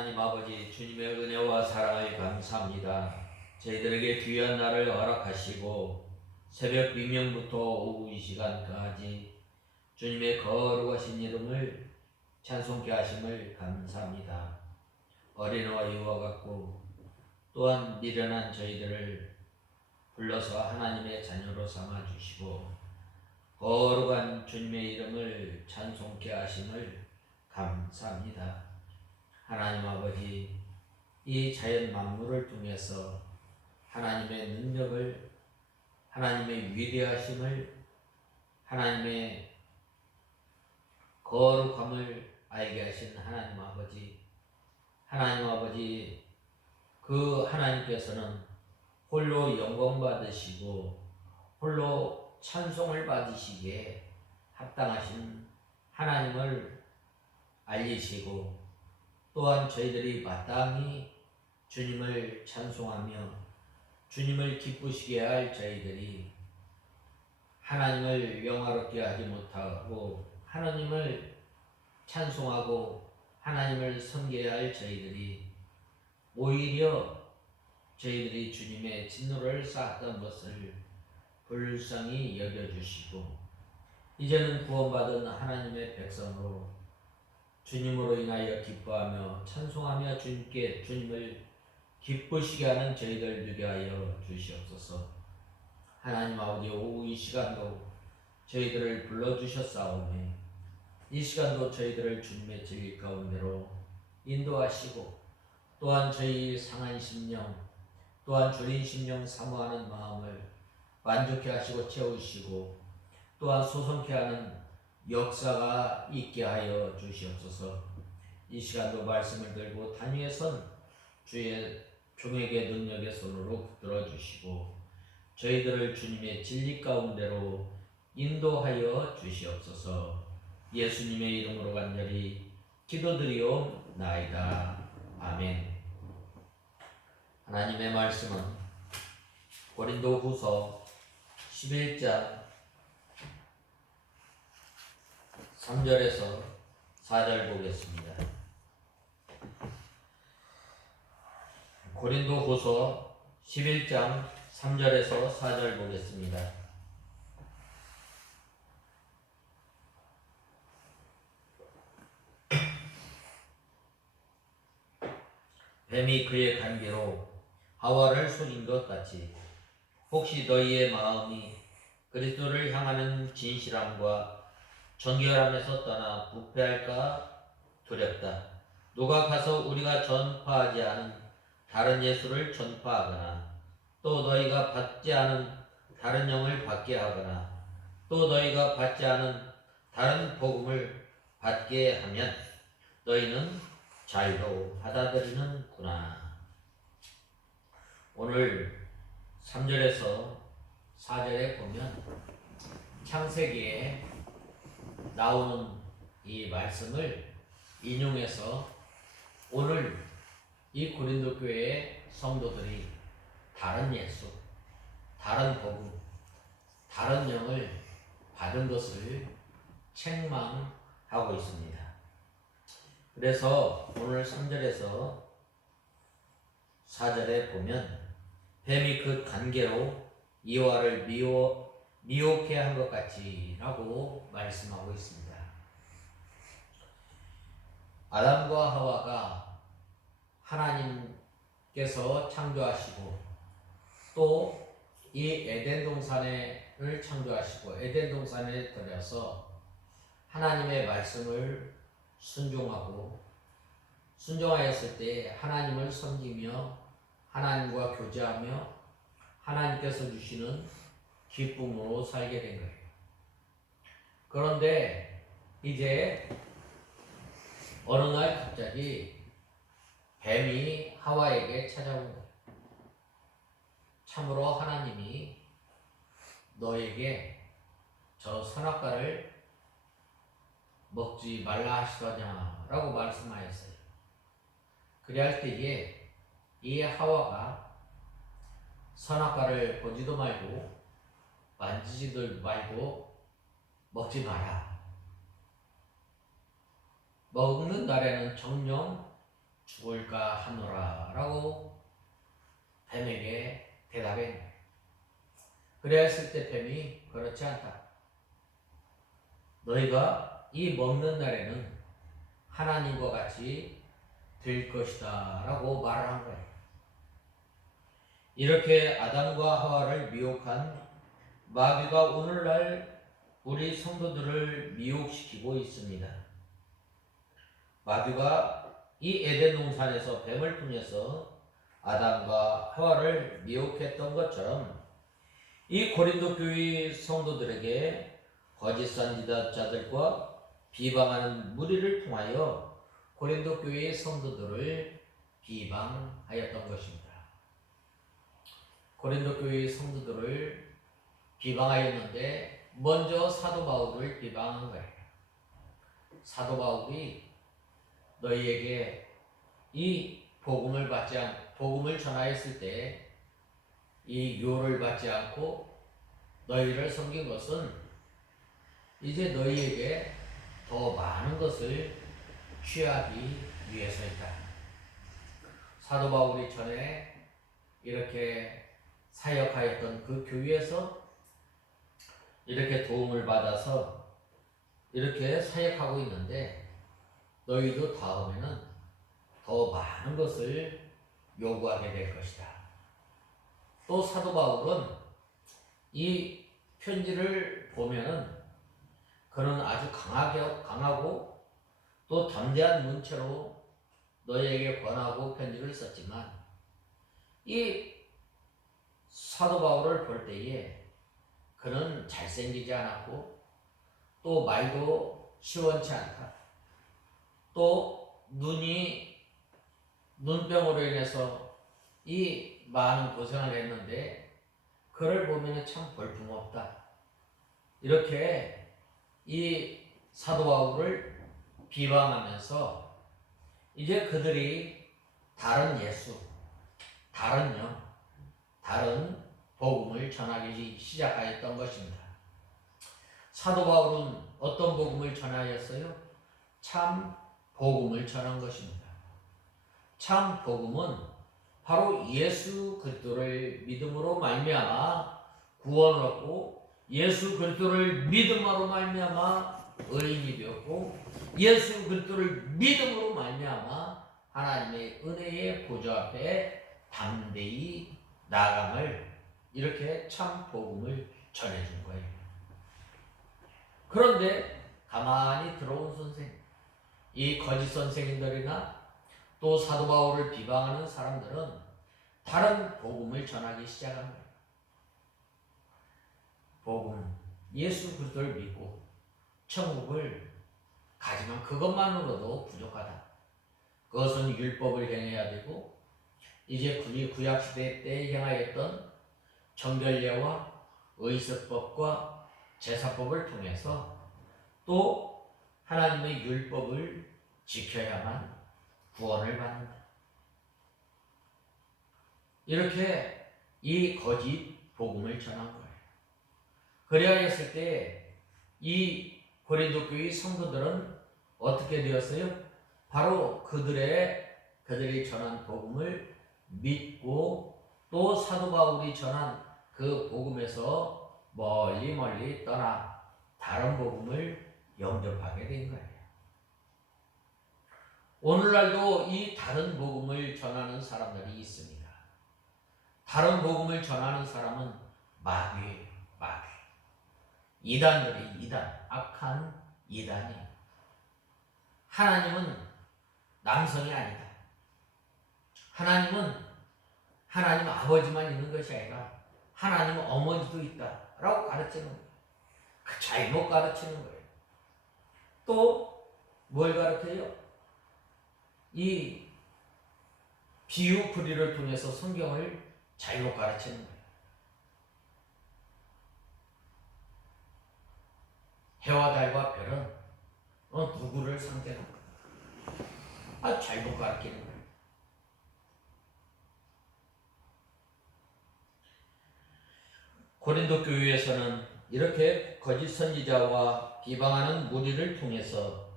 하나님 아버지, 주님의 은혜와 사랑을 감사합니다. 저희들에게 귀한 날을 허락하시고 새벽 비명부터 오후 이 시간까지 주님의 거룩하신 이름을 찬송케 하심을 감사합니다. 어린아와 이와 같고 또한 미련한 저희들을 불러서 하나님의 자녀로 삼아주시고 거룩한 주님의 이름을 찬송케 하심을 감사합니다. 하나님 아버지, 이 자연 만물을 통해서 하나님의 능력을, 하나님의 위대하심을, 하나님의 거룩함을 알게 하신 하나님 아버지, 그 하나님께서는 홀로 영광 받으시고 홀로 찬송을 받으시기에 합당하신 하나님을 알리시고, 또한 저희들이 마땅히 주님을 찬송하며 주님을 기쁘시게 할 저희들이 하나님을 영화롭게 하지 못하고 하나님을 찬송하고 하나님을 섬겨야 할 저희들이 오히려 저희들이 주님의 진노를 쌓았던 것을 불쌍히 여겨주시고 이제는 구원받은 하나님의 백성으로 주님으로 인하여 기뻐하며 찬송하며 주님을 기쁘시게 하는 저희들 되게 하여 주시옵소서. 하나님 아버지, 오후 이 시간도 저희들을 불러주셨사오니 이 시간도 저희들을 주님의 진리 가운데로 인도하시고 또한 저희 상한 심령, 또한 주린 심령 사모하는 마음을 만족해 하시고 채우시고 또한 소성케 하는 역사가 있게 하여 주시옵소서. 이 시간도 말씀을 들고 단위에 선 주의 종에게 능력의 손으로 붙들어 주시고 저희들을 주님의 진리 가운데로 인도하여 주시옵소서. 예수님의 이름으로 간절히 기도드리옵나이다. 아멘. 하나님의 말씀은 고린도후서 11장 3절에서 4절 보겠습니다. 고린도후서 11장 3절에서 4절 보겠습니다. 뱀이 그의 간계로 하와를 속인 것 같이 혹시 너희의 마음이 그리스도를 향하는 진실함과 정결함에서 떠나 부패할까 두렵다. 누가 가서 우리가 전파하지 않은 다른 예수를 전파하거나 또 너희가 받지 않은 다른 영을 받게 하거나 또 너희가 받지 않은 다른 복음을 받게 하면 너희는 잘도 받아들이는구나. 오늘 3절에서 4절에 보면 창세기에 나오는 이 말씀을 인용해서 오늘 이 고린도 교회의 성도들이 다른 예수, 다른 복음, 다른 영을 받은 것을 책망하고 있습니다. 그래서 오늘 3절에서 4절에 보면 뱀이 그 관계로 이와를 미혹해 한 것 같이 라고 말씀하고 있습니다. 아담과 하와가 하나님께서 창조하시고 또 이 에덴 동산을 창조하시고 에덴 동산에 들여서 하나님의 말씀을 순종하였을 때 하나님을 섬기며 하나님과 교제하며 하나님께서 주시는 기쁨으로 살게 된 거예요. 그런데 이제 어느 날 갑자기 뱀이 하와에게 찾아온 거예요. 참으로 하나님이 너에게 저 선악과를 먹지 말라 하시더냐라고 말씀하였어요. 그리할 때에 이 하와가 선악과를 보지도 말고 만지지도 말고 먹지 마라. 먹는 날에는 정녕 죽을까 하노라 라고 뱀에게 대답했네. 그래야 했을 때 뱀이 그렇지 않다. 너희가 이 먹는 날에는 하나님과 같이 될 것이다 라고 말을 한 거예요. 이렇게 아담과 하와를 미혹한 마귀가 오늘날 우리 성도들을 미혹시키고 있습니다. 마귀가 이 에덴 동산에서 뱀을 통해서 아담과 하와를 미혹했던 것처럼 이 고린도 교회 성도들에게 거짓 선지자들과 비방하는 무리를 통하여 고린도 교회의 성도들을 비방하였던 것입니다. 고린도 교회의 성도들을 비방하였는데 먼저 사도 바울을 비방한 거예요. 사도 바울이 너희에게 이 복음을 전하였을 때 이 요를 받지 않고 너희를 섬긴 것은 이제 너희에게 더 많은 것을 취하기 위해서이다. 사도 바울이 전에 이렇게 사역하였던 그 교회에서 이렇게 도움을 받아서 이렇게 사역하고 있는데 너희도 다음에는 더 많은 것을 요구하게 될 것이다. 또 사도 바울은 이 편지를 보면은 그는 아주 강하고 또 담대한 문체로 너희에게 권하고 편지를 썼지만 이 사도 바울을 볼 때에 그는 잘생기지 않았고 또 말도 시원치 않다. 또 눈병으로 인해서 이 많은 고생을 했는데 그를 보면 참 볼품없다. 이렇게 이 사도 바울을 비방하면서 이제 그들이 다른 예수, 다른 영, 다른 복음을 전하기 시작하였던 것입니다. 사도 바울은 어떤 복음을 전하였어요? 참 복음을 전한 것입니다. 참 복음은 바로 예수 그리스도를 믿음으로 말미암아 구원을 얻고 예수 그리스도를 믿음으로 말미암아 의인이 되었고 예수 그리스도를 믿음으로 말미암아 하나님의 은혜의 보좌 앞에 담대히 나아감을 이렇게 참 복음을 전해준 거예요. 그런데 가만히 들어온 선생, 이 거짓 선생님들이나 또 사도 바울을 비방하는 사람들은 다른 복음을 전하기 시작한 거예요. 복음, 예수 그리스도를 믿고 천국을 가지만 그것만으로도 부족하다. 그것은 율법을 행해야 되고 이제 구약 시대 때 행하였던 정결례와 의습법과 제사법을 통해서 또 하나님의 율법을 지켜야만 구원을 받는다. 이렇게 이 거짓 복음을 전한 거예요. 그리하였을 때 이 고린도 교회 성도들은 어떻게 되었어요? 바로 그들이 전한 복음을 믿고 또 사도 바울이 전한 그 복음에서 멀리 떠나 다른 복음을 영접하게 된 거예요. 오늘날도 이 다른 복음을 전하는 사람들이 있습니다. 다른 복음을 전하는 사람은 마귀. 이단, 악한 이단이. 하나님은 남성이 아니다. 하나님 아버지만 있는 것이 아니라 하나님은 어머니도 있다 라고 가르치는 거예요. 잘못 가르치는 거예요. 또 뭘 가르쳐요? 이 비유풀이를 통해서 성경을 잘못 가르치는 거예요. 해와 달과 별은 누구를 상대할까? 잘못 가르치는 거예요. 고린도 교회에서는 이렇게 거짓 선지자와 비방하는 무리를 통해서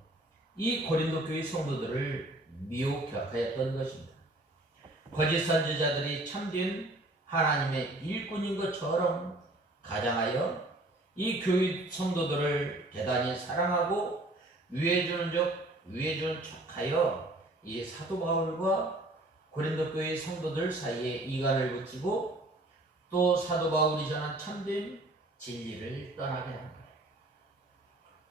이 고린도 교회 성도들을 미혹하였던 것입니다. 거짓 선지자들이 참된 하나님의 일꾼인 것처럼 가장하여 이 교회 성도들을 대단히 사랑하고 위해주는 척하여 이 사도 바울과 고린도 교회 성도들 사이에 이간을 붙이고 또 사도 바울이 전한 참된 진리를 떠나게 합니다.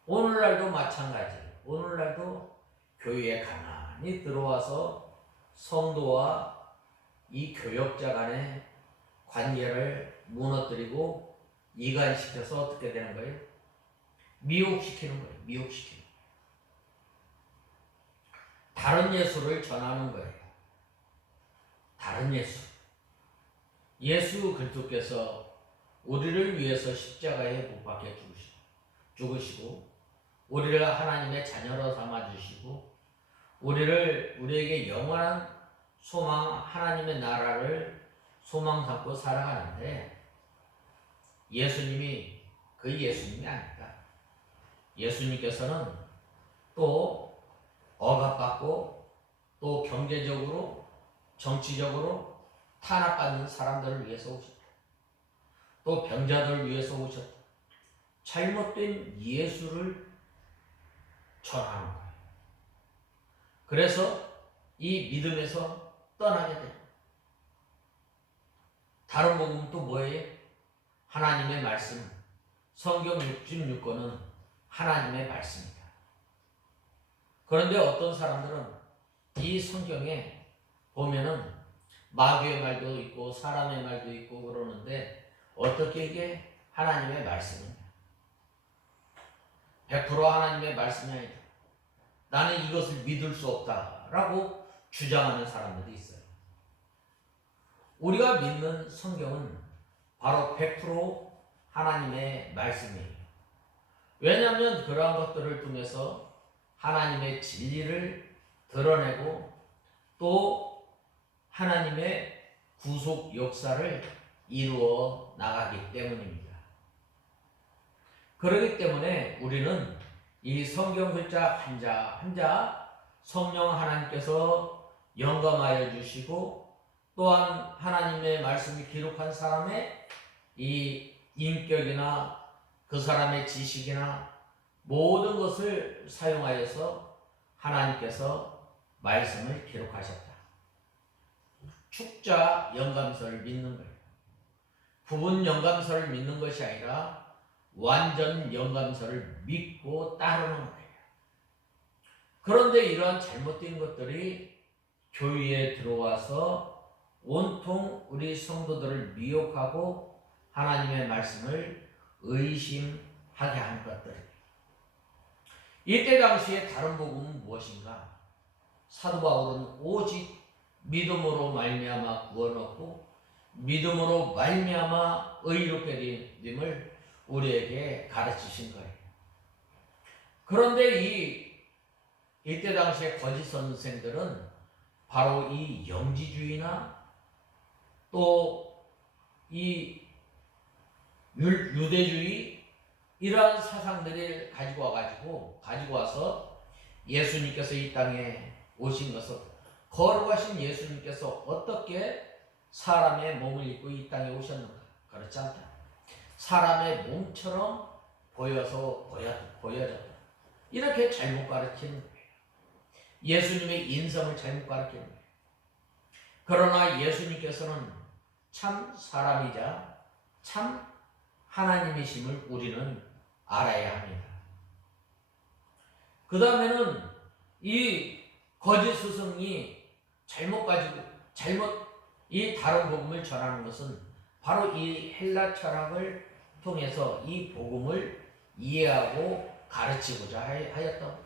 오늘날도 마찬가지. 오늘날도 교회에 가만히 들어와서 성도와 이 교역자 간의 관계를 무너뜨리고 이간시켜서 어떻게 되는 거예요? 미혹시키는 거예요. 미혹시키는. 다른 예수를 전하는 거예요. 다른 예수. 예수 그리스도께서 우리를 위해서 십자가에 못 박혀 죽으시고 우리를 하나님의 자녀로 삼아주시고 우리에게 영원한 소망, 하나님의 나라를 소망 삼고 살아가는데 예수님이 그 예수님이 아니다. 예수님께서는 또 억압받고 또 경제적으로 정치적으로 탄압받는 사람들을 위해서 오셨다. 또 병자들을 위해서 오셨다. 잘못된 예수를 전하는 거예요. 그래서 이 믿음에서 떠나게 됩니다. 다른 복음은 또 뭐예요? 하나님의 말씀. 성경 66권은 하나님의 말씀입니다. 그런데 어떤 사람들은 이 성경에 보면은 마귀의 말도 있고 사람의 말도 있고 그러는데 어떻게 이게 하나님의 말씀입니다. 100% 하나님의 말씀이 아니다. 나는 이것을 믿을 수 없다라고 주장하는 사람들이 있어요. 우리가 믿는 성경은 바로 100% 하나님의 말씀이에요. 왜냐하면 그러한 것들을 통해서 하나님의 진리를 드러내고 또 하나님의 구속 역사를 이루어 나가기 때문입니다. 그렇기 때문에 우리는 이 성경 글자 한자 한자 성령 하나님께서 영감하여 주시고 또한 하나님의 말씀이 기록한 사람의 이 인격이나 그 사람의 지식이나 모든 것을 사용하여서 하나님께서 말씀을 기록하셨다. 축자 영감서를 믿는 거예요. 부분 영감서를 믿는 것이 아니라 완전 영감서를 믿고 따르는 거예요. 그런데 이러한 잘못된 것들이 교회에 들어와서 온통 우리 성도들을 미혹하고 하나님의 말씀을 의심하게 한 것들. 이때 당시에 다른 복음은 무엇인가? 사도 바울은 오직 믿음으로 말미암아 구원 얻고 믿음으로 말미암아 의롭게 됨을 우리에게 가르치신 거예요. 그런데 이때 당시에 거짓 선생들은 바로 이 영지주의나 또 이 유대주의 이러한 사상들을 가지고 와서 예수님께서 이 땅에 오신 것을 거룩하신 예수님께서 어떻게 사람의 몸을 입고 이 땅에 오셨는가? 그렇지 않다. 사람의 몸처럼 보여졌다. 이렇게 잘못 가르치는 거예요. 예수님의 인성을 잘못 가르치는 거예요. 그러나 예수님께서는 참 사람이자 참 하나님이심을 우리는 알아야 합니다. 그 다음에는 이 거짓 스승이 잘못 이 다른 복음을 전하는 것은 바로 이 헬라 철학을 통해서 이 복음을 이해하고 가르치고자 하였던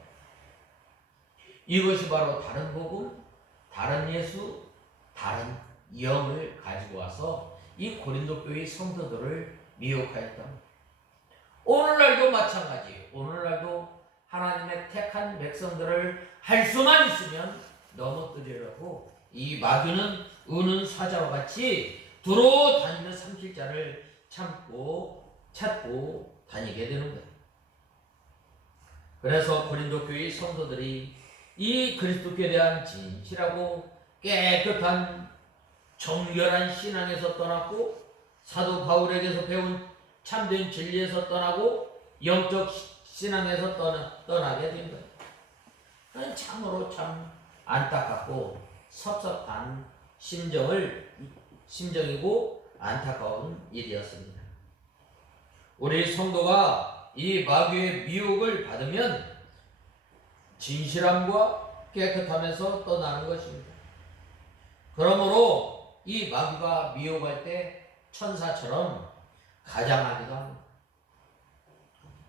이것이 바로 다른 복음, 다른 예수, 다른 영을 가지고 와서 이 고린도 교회 성도들을 미혹하였던 오늘날도 마찬가지예요. 오늘날도 하나님의 택한 백성들을 할 수만 있으면 넘어뜨리려고 이 마귀는 우는 사자와 같이 두루 다니는 삼킬자를 찾고 다니게 되는 거예요. 그래서 고린도 교회 성도들이 이 그리스도께 대한 진실하고 깨끗한 정결한 신앙에서 떠났고 사도 바울에게서 배운 참된 진리에서 떠나고 영적 신앙에서 떠나게 된 거예요. 참으로 참 안타깝고 섭섭한 심정이고 안타까운 일이었습니다. 우리 성도가 이 마귀의 미혹을 받으면 진실함과 깨끗함에서 떠나는 것입니다. 그러므로 이 마귀가 미혹할 때 천사처럼 가장하기도 합니다.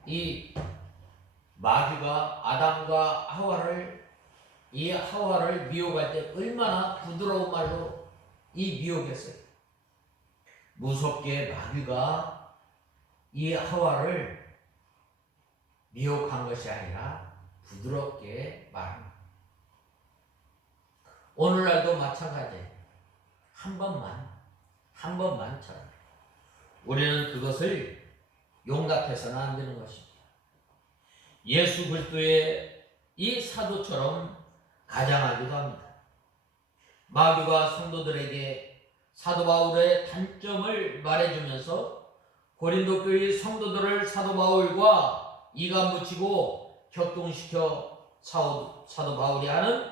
이 마귀가 아담과 하와를 미혹할 때 얼마나 부드러운 말로 이 미혹했어요. 무섭게 마귀가 이 하와를 미혹한 것이 아니라 부드럽게 말합니다. 오늘날도 마찬가지예요. 한 번만처럼 우리는 그것을 용납해서는 안 되는 것입니다. 예수 그리스도의 이 사도처럼 가장하기도 합니다. 마귀가 성도들에게 사도 바울의 단점을 말해주면서 고린도 교회 성도들을 사도 바울과 이간 붙이고 격동시켜 사도 바울이 하는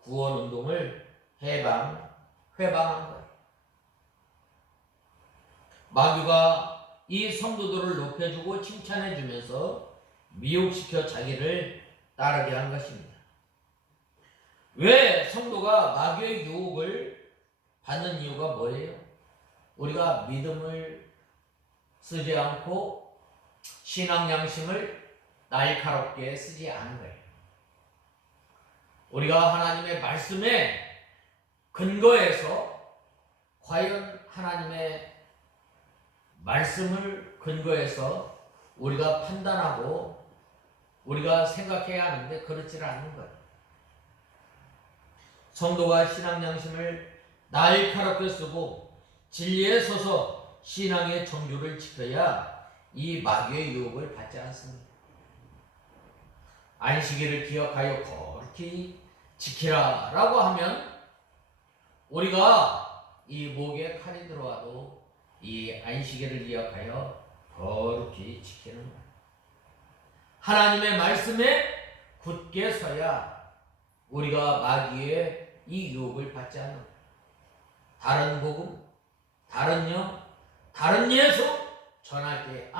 구원 운동을 회방한 거예요. 마귀가 이 성도들을 높여주고 칭찬해주면서 미혹시켜 자기를 따르게 한 것입니다. 왜 성도가 마귀의 유혹을 받는 이유가 뭐예요? 우리가 믿음을 쓰지 않고 신앙 양심을 날카롭게 쓰지 않은 거예요. 우리가 하나님의 말씀에 근거해서 과연 하나님의 말씀을 근거해서 우리가 판단하고 우리가 생각해야 하는데 그렇지를 않는 거예요. 성도가 신앙 양심을 날카롭게 쓰고 진리에 서서 신앙의 정규를 지켜야 이 마귀의 유혹을 받지 않습니다. 안식일을 기억하여 거룩히 지키라 라고 하면 우리가 이 목에 칼이 들어와도 이 안식일을 기억하여 거룩히 지키는 거예요. 하나님의 말씀에 굳게 서야 우리가 마귀의 이 유혹을 받지 않는 거예요. 다른 복음, 다른 영, 다른 예수 전할 때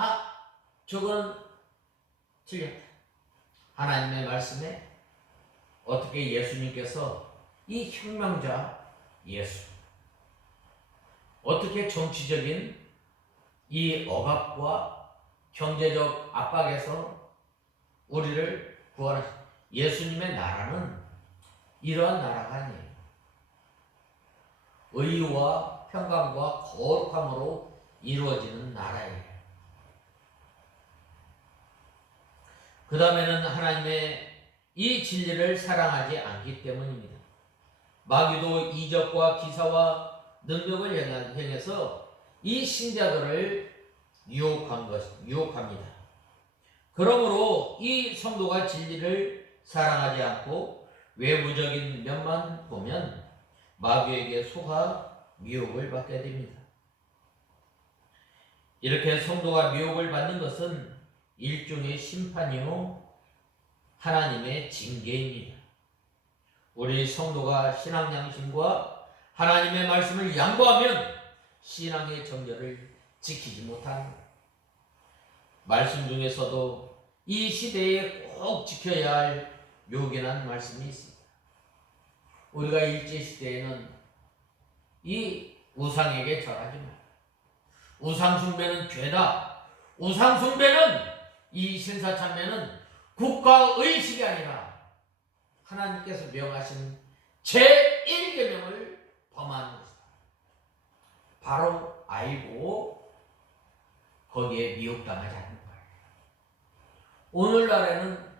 저건 틀렸다. 하나님의 말씀에 어떻게 예수님께서 이 혁명자 예수 어떻게 정치적인 이 억압과 경제적 압박에서 우리를 구원하신 예수님의 나라는 이러한 나라가 아니에요. 의와 평강과 거룩함으로 이루어지는 나라예요. 그 다음에는 하나님의 이 진리를 사랑하지 않기 때문입니다. 마귀도 이적과 기사와 능력을 행해서 이 신자들을 유혹합니다. 그러므로 이 성도가 진리를 사랑하지 않고 외부적인 면만 보면 마귀에게 속아 미혹을 받게 됩니다. 이렇게 성도가 미혹을 받는 것은 일종의 심판이요 하나님의 징계입니다. 우리 성도가 신앙 양심과 하나님의 말씀을 양보하면 신앙의 정절을 지키지 못하는 거예요. 말씀 중에서도 이 시대에 꼭 지켜야 할 요긴한 말씀이 있습니다. 우리가 일제시대에는 이 우상에게 절하지 마. 우상숭배는 죄다. 우상숭배는 이 신사참배는 국가의식이 아니라 하나님께서 명하신 제1계명을 범하는 것이다. 바로 알고 거기에 미혹당하지 않는 거예요. 오늘날에는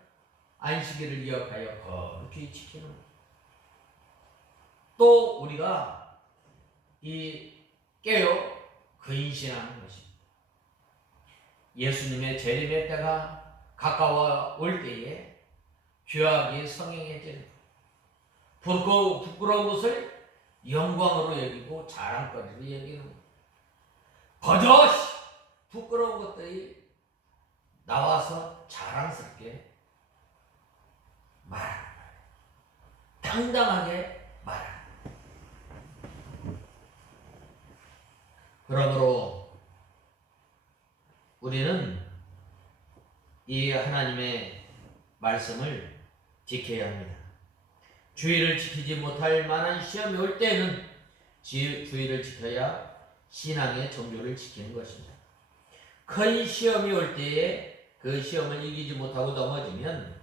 안식일을 기억하여 거룩히 지키는 거예요. 또 우리가 깨어 근신하는 것입니다. 예수님의 재림의 때가 가까워 올 때에 죄악이 성행해지는 거예요. 부끄러운 것을 영광으로 여기고 자랑거리로 여기는 거예요. 거저 부끄러운 것들이 나와서 자랑스럽게 말하는 거예요. 당당하게 말하는 거예요. 그러므로 우리는 이 하나님의 말씀을 지켜야 합니다. 주의를 지키지 못할 만한 시험이 올 때에는 주의를 지켜야 신앙의 정조를 지키는 것입니다. 큰 시험이 올 때에 그 시험을 이기지 못하고 넘어지면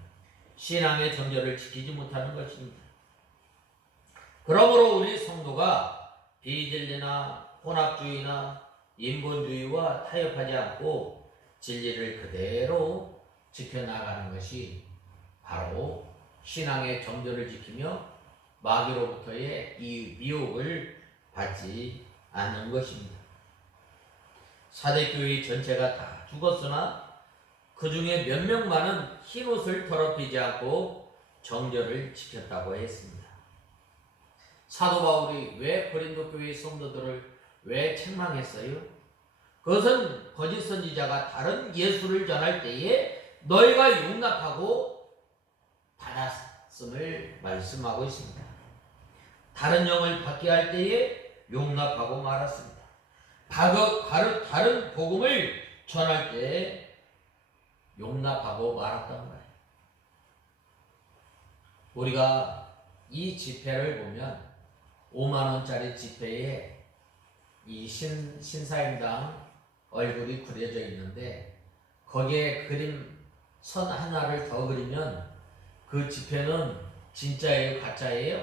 신앙의 정조를 지키지 못하는 것입니다. 그러므로 우리 성도가 비진리나 혼합주의나 인본주의와 타협하지 않고 진리를 그대로 지켜나가는 것이 바로 신앙의 정조를 지키며 마귀로부터의 이 미혹을 받지 않는 것입니다. 사대교회 전체가 다 죽었으나 그 중에 몇 명만은 흰옷을 더럽히지 않고 정조를 지켰다고 했습니다. 사도 바울이 왜 고린도 교회 성도들을 왜 책망했어요? 그것은 거짓 선지자가 다른 예수를 전할 때에 너희가 용납하고 받았음을 말씀하고 있습니다. 다른 영을 받게 할 때에 용납하고 말았습니다. 다른 복음을 전할 때에 용납하고 말았단 말이에요. 우리가 이 지폐를 보면 5만원짜리 지폐에 이 신사임당 얼굴이 그려져 있는데 거기에 그림 선 하나를 더 그리면 그 지폐는 진짜예요? 가짜예요?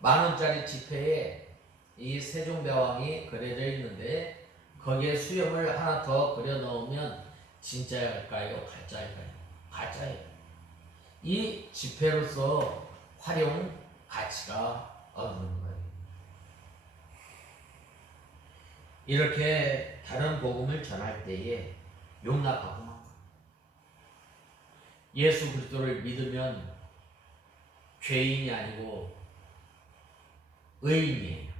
가짜예요. 10,000원짜리 지폐에 이 세종대왕이 그려져 있는데 거기에 수염을 하나 더 그려 넣으면 진짜일까요? 가짜일까요? 가짜예요. 이 지폐로서 활용 가치가 없는 거예요. 이렇게 다른 복음을 전할 때에 용납하고 만 예수 그리스도를 믿으면 죄인이 아니고 의인이에요.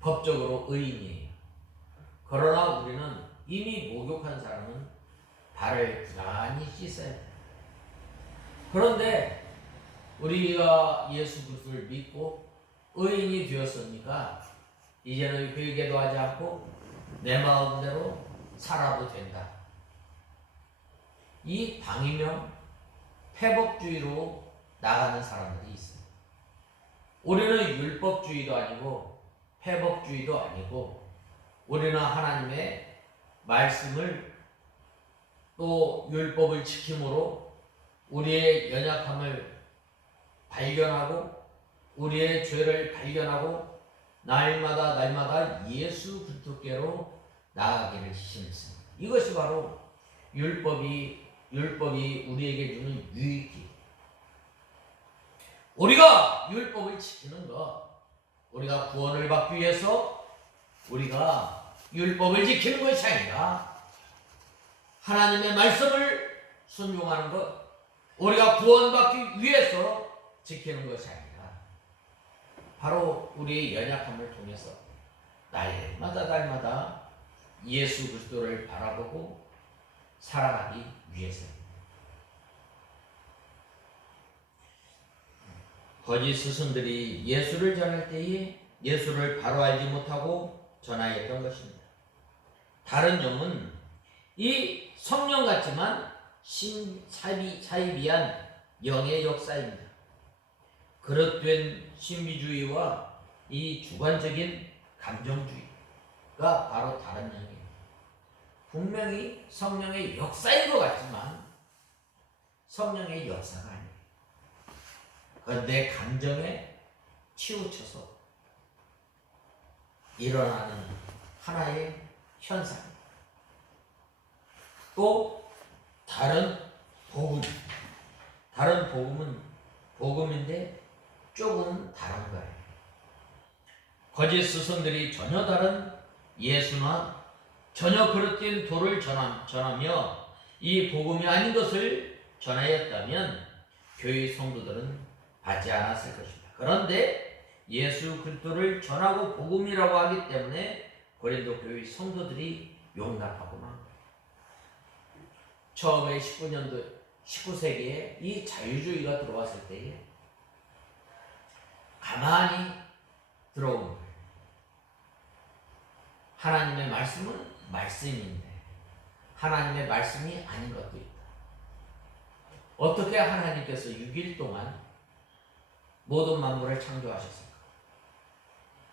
법적으로 의인이에요. 그러나 우리는 이미 목욕한 사람은 발을 부단히 씻어야 돼요. 그런데 우리가 예수 그리스도를 믿고 의인이 되었으니까 이제는 회개도 하지 않고 내 마음대로 살아도 된다. 이 방임형 패법주의로 나가는 사람들이 있어요. 우리는 율법주의도 아니고 패법주의도 아니고 우리는 하나님의 말씀을 또 율법을 지킴으로 우리의 연약함을 발견하고 우리의 죄를 발견하고 날마다 예수 그리스도께로 나아가기를 힘씁니다. 이것이 바로 율법이 우리에게 주는 유익이. 우리가 율법을 지키는 것, 우리가 구원을 받기 위해서 우리가 율법을 지키는 것이 아니라 하나님의 말씀을 순종하는 것, 우리가 구원받기 위해서 지키는 것이 아니라 바로 우리의 연약함을 통해서 날마다 예수 그리스도를 바라보고 살아가기 위해서입니다. 거짓 스승들이 예수를 전할 때에 예수를 바로 알지 못하고 전하였던 것입니다. 다른 영은 이 성령 같지만 사이비한 영의 역사입니다. 그릇된 신비주의와 이 주관적인 감정주의가 바로 다른 영이에요. 분명히 성령의 역사인 것 같지만 성령의 역사가 아니에요. 내 감정에 치우쳐서 일어나는 하나의 현상입니다. 또 다른 복음은 복음인데 조금 다른 거예요. 거짓 스승들이 전혀 다른 예수나 전혀 그릇된 도를 전하며 이 복음이 아닌 것을 전하였다면 교회 성도들은 받지 않았을 것입니다. 그런데 예수 그리스도를 전하고 복음이라고 하기 때문에 고린도 교회 성도들이 용납하고 만 처음에 19세기에 이 자유주의가 들어왔을 때에 가만히 들어온 거예요. 하나님의 말씀은 말씀인데 하나님의 말씀이 아닌 것도 있다. 어떻게 하나님께서 6일 동안 모든 만물을 창조하셨을까?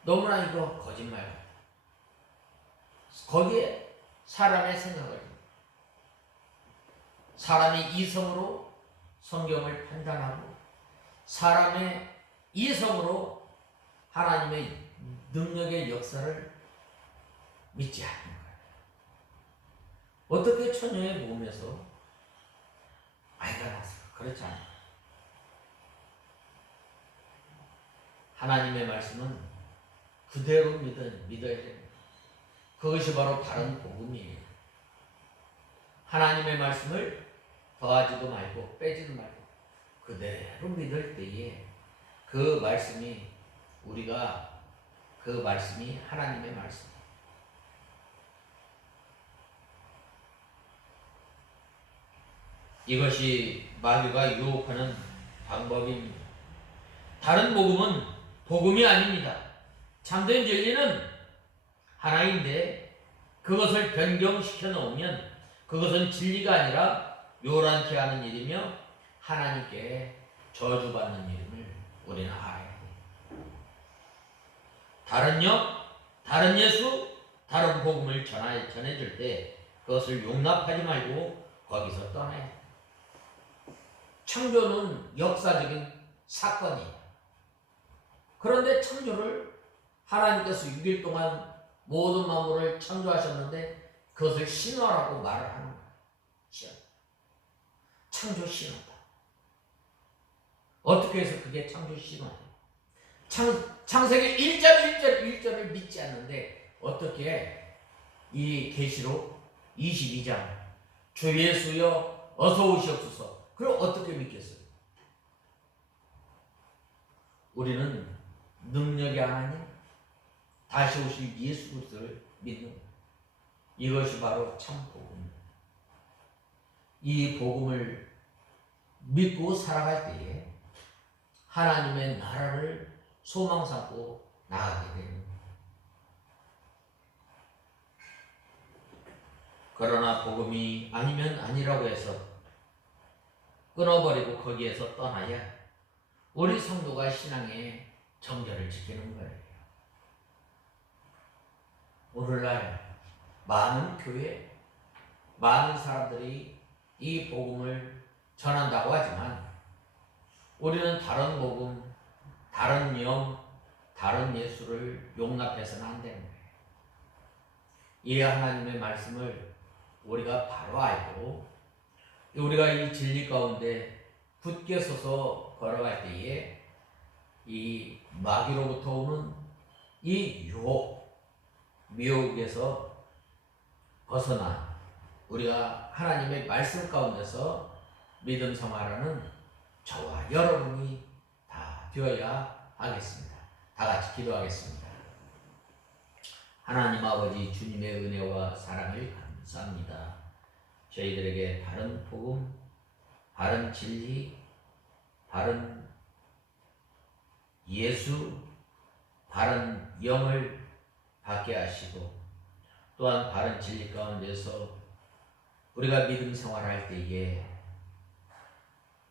너무나 이거 거짓말 같다. 거기에 사람의 생각을, 사람의 이성으로 성경을 판단하고 사람의 이성으로 하나님의 능력의 역사를 믿지 않는 거예요. 어떻게 처녀의 몸에서 아이가 났을까? 그렇지 않아요. 하나님의 말씀은 그대로 믿어야 됩니다. 그것이 바로 바른 복음이에요. 하나님의 말씀을 더하지도 말고 빼지도 말고 그대로 믿을 때에 그 말씀이 하나님의 말씀. 이것이 마귀가 유혹하는 방법입니다. 다른 복음은 복음이 아닙니다. 참된 진리는 하나인데 그것을 변경시켜 놓으면 그것은 진리가 아니라 요란케 하는 일이며 하나님께 저주받는 일임을 우리는 알아야 해요. 다른 영, 다른 예수, 다른 복음을 전해줄 때 그것을 용납하지 말고 거기서 떠나야 해요. 창조는 역사적인 사건이에요. 그런데 창조를 하나님께서 6일 동안 모든 만물을 창조하셨는데 그것을 신화라고 말을 하는 거예요. 창조 신화다. 어떻게 해서 그게 창조 신화예요? 창세기 1절을 믿지 않는데 어떻게 이 계시록 22장 주 예수여 어서 오시옵소서 그걸 어떻게 믿겠어요? 우리는 능력이 하나님 다시 오실 예수 그리스도를 믿는 거예요. 이것이 바로 참 복음입니다. 이 복음을 믿고 살아갈 때에 하나님의 나라를 소망 삼고 나아가게 되는 거예요. 그러나 복음이 아니면 아니라고 해서 끊어버리고 거기에서 떠나야 우리 성도가 신앙의 정절을 지키는 거예요. 오늘날 많은 교회, 많은 사람들이 이 복음을 전한다고 하지만 우리는 다른 복음, 다른 영, 다른 예수를 용납해서는 안 되는 거예요. 이 하나님의 말씀을 우리가 바로 알고 우리가 이 진리 가운데 굳게 서서 걸어갈 때에 이 마귀로부터 오는 이 유혹, 미혹에서 벗어나 우리가 하나님의 말씀 가운데서 믿음 생활하는 저와 여러분이 다 되어야 하겠습니다. 다 같이 기도하겠습니다. 하나님 아버지 주님의 은혜와 사랑을 감사합니다. 저희들에게 바른 복음, 바른 진리, 바른 예수, 바른 영을 받게 하시고 또한 바른 진리 가운데서 우리가 믿음 생활할 때에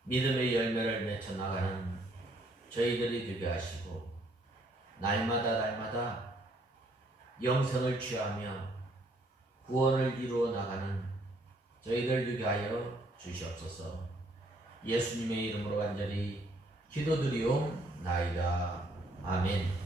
믿음의 열매를 맺혀 나가는 저희들이 되게 하시고 날마다 영생을 취하며 구원을 이루어 나가는 저희들 되게 하여 주시옵소서. 예수님의 이름으로 간절히 기도드리옵나이다. 아멘.